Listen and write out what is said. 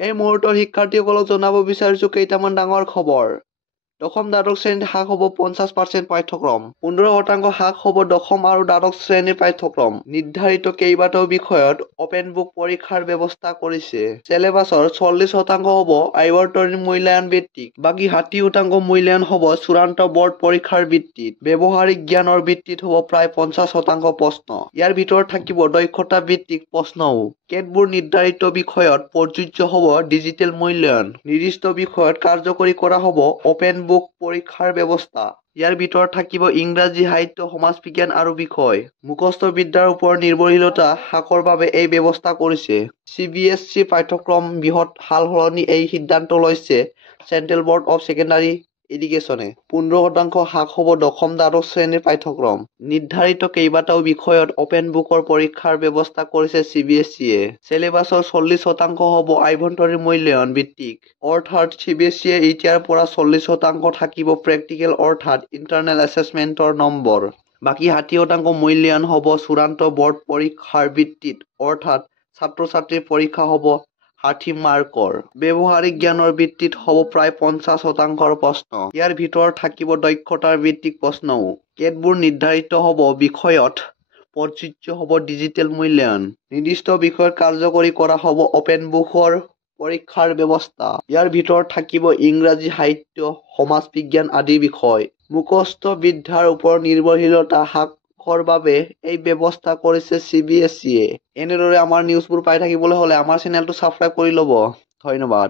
এই মুহূৰ্তৰ শিক্ষাৰ্থীসকলক জনাব বিচাৰিছো কেইটামান ডাঙৰ খবৰ। দশম দ্বাদশ শ্ৰেণীত হ্ৰাস হ'ব 50% পাঠ্যক্ৰম। 15% হ্ৰাস হ'ব দশম আৰু দ্বাদশ শ্ৰেণীৰ পাঠ্যক্ৰম। নিৰ্ধাৰিত কেইবাটাও বিষয়ত অপেন বুক পৰীক্ষাৰ ব্যৱস্থা কৰিছে। চেলেবাছৰ 40% হ'ব আয়ৱৰ্তনী মূল্যায়ন ভিত্তিক। বাকী 60% মূল্যায়ন হ'ব চূড়ান্ত বৰ্ড পৰীক্ষাৰ ভিত্তিত। ব্যৱহাৰিক জ্ঞানৰ ভিত্তিত হ'ব প্ৰায় 50% প্ৰশ্ন। ইয়াৰ ভিতৰত থাকিব দক্ষতা ভিত্তিক প্ৰশ্নও। কেতবোৰ নিৰ্ধাৰিত বিষয়ত প্ৰযোজ্য হ'ব ডিজিটেল মূল্যায়ন। নিৰ্দিষ্ট বিষয়ত কাৰ্যকৰী কৰা হ'ব অপেন বুক পৰীক্ষাৰ ব্যৱস্থা। ইয়াৰ ভিতৰত থাকিব ইংৰাজী, সাহিত্য, সমাজ বিজ্ঞান আৰু বিষয়। মুখস্থ বিদ্যাৰ ওপৰত নিৰ্ভৰশীলতা হ্ৰাসৰ বাবে এই ব্যৱস্থা কৰিছে। CBSE পাঠ্যক্ৰম বৃহৎ সালসলনি এই সিদ্ধান্ত লৈছে চেণ্ট্ৰেল বৰ্ড অৱ ছেকেণ্ডাৰী এডুকেশ্যনে। 15% হ্ৰাস হ'ব দশম দ্বাদশ শ্ৰেণীৰ পাঠ্যক্ৰম। নিৰ্ধাৰিত কেইবাটাও বিষয়ত অপেন বুকৰ পৰীক্ষাৰ ব্যৱস্থা কৰিছে CBSE-য়ে। চেলেবাছৰ 40% হ'ব আভ্যন্তৰীণ মূল্যায়ন ভিত্তিক। অৰ্থাৎ CBSE এতিয়াৰ পৰা 40% থাকিব প্ৰেক্টিকেল অৰ্থাৎ ইণ্টাৰনেল এছেছমেণ্টৰ নম্বৰ। বাকী 60% মূল্যায়ন হ'ব চূড়ান্ত বৰ্ড পৰীক্ষাৰ ভিত্তিত অৰ্থাৎ ছাত্ৰ-ছাত্ৰীৰ পৰীক্ষা হ'ব 60 মাৰ্কৰ। ব্যৱহাৰিক জ্ঞানৰ ভিত্তিত হ'ব প্ৰায় 50% প্ৰশ্ন। ইয়াৰ ভিতৰত থাকিব দক্ষতাৰ ভিত্তিক প্ৰশ্নও। কেতবোৰ নিৰ্ধাৰিত হ'ব বিষয়ত প্ৰযোজ্য হ'ব ডিজিটেল মূল্যায়ন। নিৰ্দিষ্ট বিষয়ত কাৰ্যকৰী কৰা হ'ব অপেন বুকৰ পৰীক্ষাৰ ব্যৱস্থা। ইয়াৰ ভিতৰত থাকিব ইংৰাজী, সাহিত্য, সমাজ বিজ্ঞান আদি বিষয়। মুখস্থ বিদ্যাৰ ওপৰত নিৰ্ভৰশীলতা হ্ৰাসৰ বাবে এই ব্যৱস্থা কৰিছে CBSE-য়ে। এনেদৰে আমাৰ নিউজবোৰ পাই থাকিবলৈ হ'লে আমাৰ চেনেলটো ছাবস্ক্ৰাইব কৰি ল'ব। ধন্যবাদ।